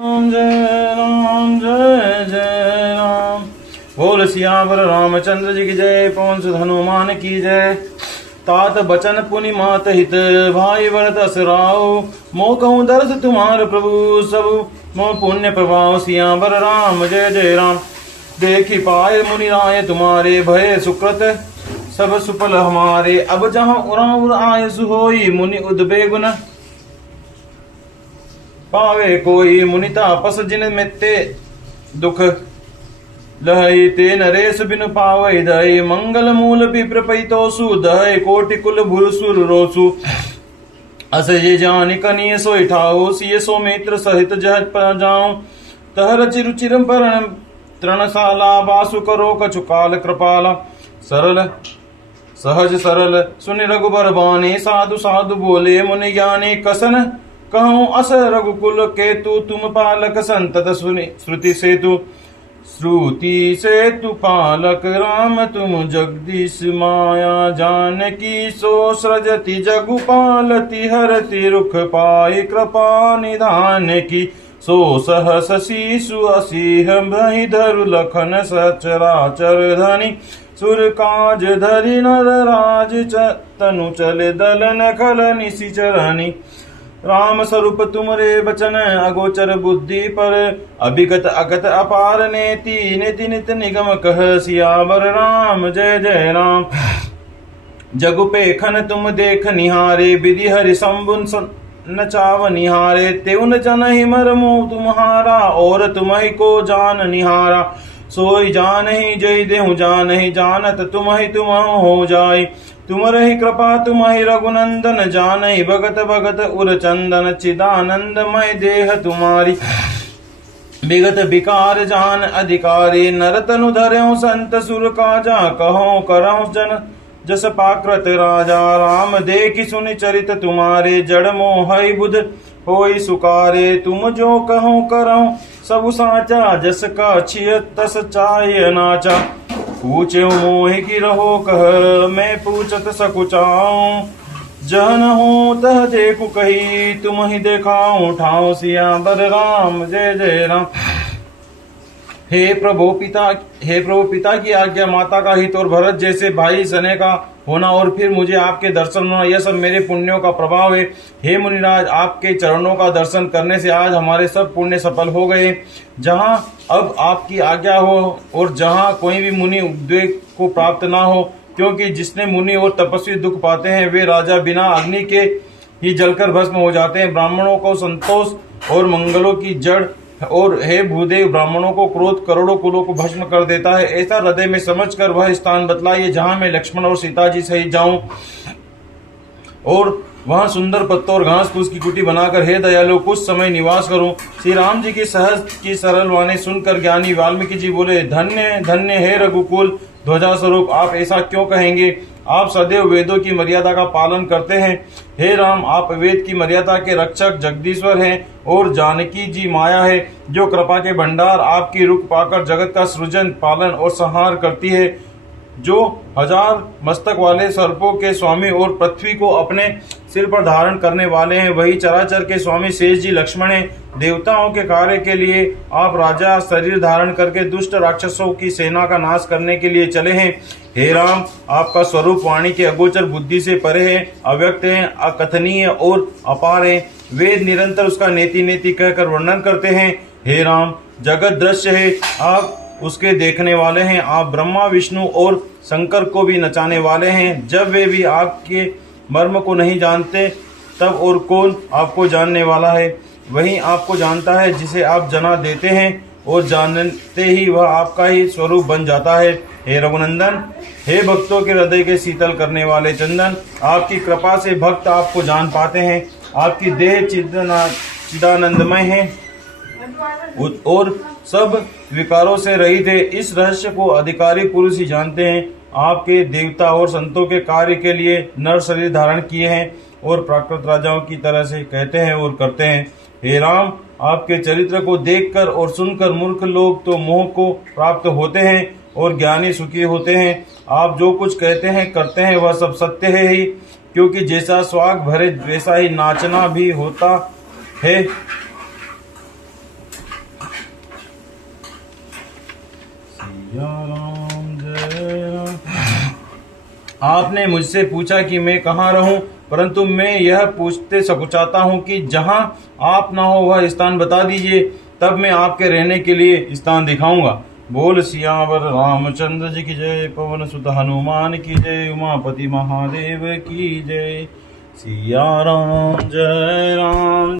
जय राम जय जय राम। बोल सियावर रामचंद्र जी की जय। पवन सुत हनुमान की जय। तात बचन पुनि मात हित, भाई भरत असराओ। मो कहूँ दर्श तुम्हार प्रभु, सब मो पुण्य प्रभाव। सियावर राम जय जय राम। देखी पाए मुनि राय तुम्हारे, भय सुकृत सब सुफल हमारे। अब जहाँ उराउर आय सुहोई, मुनि उद्बेगुन पावे कोई। मुनि तापस जिन मित्ते दुख लहई, ते नरेश बिनु पावै दय। मंगल मूल विप्र पैतोसु, दय कोटि कुल भुरसुर रोसु। अस ये जानि कनिय सोई ठाओ, सिय सौमित्र सहित जहत जाऊं। तहर चिरु चिरम पर तृणशाला, वासु करो कछु काल कृपाला। सरल सहज सरल सुनि रघुबर बानी, साधु साधु बोले मुनि ज्ञानी। कसन कहूँ अस रघुकुल केतु, तुम पालक संतत सुनि श्रुति सेतु। श्रुति सेतु पालक राम, तुम जगदीश माया। जानकी सो सृजति जगु पालति, हरति रुख पाई कृपा निधान की। सो सहस शिशु असीह, भई धरु लखन सचराचर धनी। सुर काज धरि नर राज, तनु चले दलन खल निशिचरनि। राम स्वरूप तुमरे बचन, अगोचर बुद्धि पर। अभिगत अगत अपार नेति, निति नित निगम कह। सियावर राम जय जय राम। जगु पेखन तुम देख निहारे, विधि हरि शंभु नचाव निहारे। त्यों जनहि मरमु तुम्हारा, और तुम्हि को जान निहारा। सोई जानहि जय देहु जानहि, जानत तुम्हि तुमहु हो जाय। तुमरहि कृपा तुम्हि रघुनंदन, जानहि भगत भगत उर चंदन। चिदानंदमय देह तुम्हारी, विगत विकार जान अधिकारी। नरतनु धर्यों संत सुर काजा, कहो करहु जन जस पाकृत राजा। राम देखि सुनि चरित तुम्हारे, जड़ मोहि बुध होई सुकारे। तुम जो कहूँ करहु सब साचा, जस का छिय तस चाय नाचा। पूछे मोहि की रहो कह, मैं पूछत सकुचाऊं। जहन हो तह देखु कही, तुम ही देखाऊं ठाऊं। सियावर राम जय जय राम। हे प्रभु पिता की आज्ञा, माता का हित और भरत जैसे भाई सने का होना, और फिर मुझे आपके दर्शन होना, यह सब मेरे पुण्यों का प्रभाव है। हे मुनिराज, आपके चरणों का दर्शन करने से आज हमारे सब पुण्य सफल हो गए। जहाँ अब आपकी आज्ञा हो, और जहाँ कोई भी मुनि उद्वेग को प्राप्त ना हो, क्योंकि जिसने मुनि और तपस्वी दुख पाते हैं, वे राजा बिना अग्नि के ही जलकर भस्म हो जाते हैं। ब्राह्मणों को संतोष और मंगलों की जड़, और हे भूदेव, ब्राह्मणों को क्रोध करोड़ों कुलों को भस्म कर देता है। ऐसा हृदय में समझकर वह स्थान बतलाइए, जहां मैं लक्ष्मण और सीता जी सहित जाऊं, और वहां सुंदर पत्तों और घास फूस की कुटी बनाकर हे दयालु कुछ समय निवास करूं। श्री राम जी की सहज की सरल वाणी सुनकर ज्ञानी वाल्मीकि जी बोले, धन्य धन्य हे रघुकुल ध्वजा स्वरूप, आप ऐसा क्यों कहेंगे? आप सदैव वेदों की मर्यादा का पालन करते हैं। हे राम, आप वेद की मर्यादा के रक्षक जगदीश्वर हैं, और जानकी जी माया है, जो कृपा के भंडार आपकी रुख पाकर जगत का सृजन पालन और संहार करती है। जो 1000 मस्तक वाले सर्पों के स्वामी और पृथ्वी को अपने सिर पर धारण करने वाले हैं, वही चराचर के स्वामी शेष जी लक्ष्मण हैं। देवताओं के कार्य के लिए आप राजा शरीर धारण करके दुष्ट राक्षसों की सेना का नाश करने के लिए चले हैं। हे राम, आपका स्वरूप वाणी के अगोचर बुद्धि से परे है, अव्यक्त है, अकथनीय और अपार है। वेद निरंतर उसका नेति नेति कहकर वर्णन करते हैं। हे राम, जगत दृश्य है, आप उसके देखने वाले हैं। आप ब्रह्मा विष्णु और शंकर को भी नचाने वाले हैं। जब वे भी आपके मर्म को नहीं जानते, तब और कौन आपको जानने वाला है? वही आपको जानता है जिसे आप जना देते हैं, और जानते ही वह आपका ही स्वरूप बन जाता है। हे रघुनंदन, हे भक्तों के हृदय के शीतल करने वाले चंदन, आपकी कृपा से भक्त आपको जान पाते हैं। आपकी देह चिदानंदमय है और सब विकारों से रहित है। इस रहस्य को अधिकारी पुरुष ही जानते हैं। आपके देवता और संतों के कार्य के लिए नर शरीर धारण किए हैं, और प्राकृत राजाओं की तरह से कहते हैं और करते हैं। हे राम, आपके चरित्र को देखकर और सुनकर मूर्ख लोग तो मोह को प्राप्त होते हैं, और ज्ञानी सुखी होते हैं। आप जो कुछ कहते हैं करते हैं, वह सब सत्य है ही, क्योंकि जैसा स्वाग भरे वैसा ही नाचना भी होता है। आपने मुझसे पूछा कि मैं कहाँ रहूं, परंतु मैं यह पूछते सकुचाता हूँ कि जहाँ आप ना हो वह स्थान बता दीजिए, तब मैं आपके रहने के लिए स्थान दिखाऊंगा। बोल सियावर रामचंद्र जी की जय, पवन सुत हनुमान की जय, उमापति महादेव की जय। सिया राम जय राम।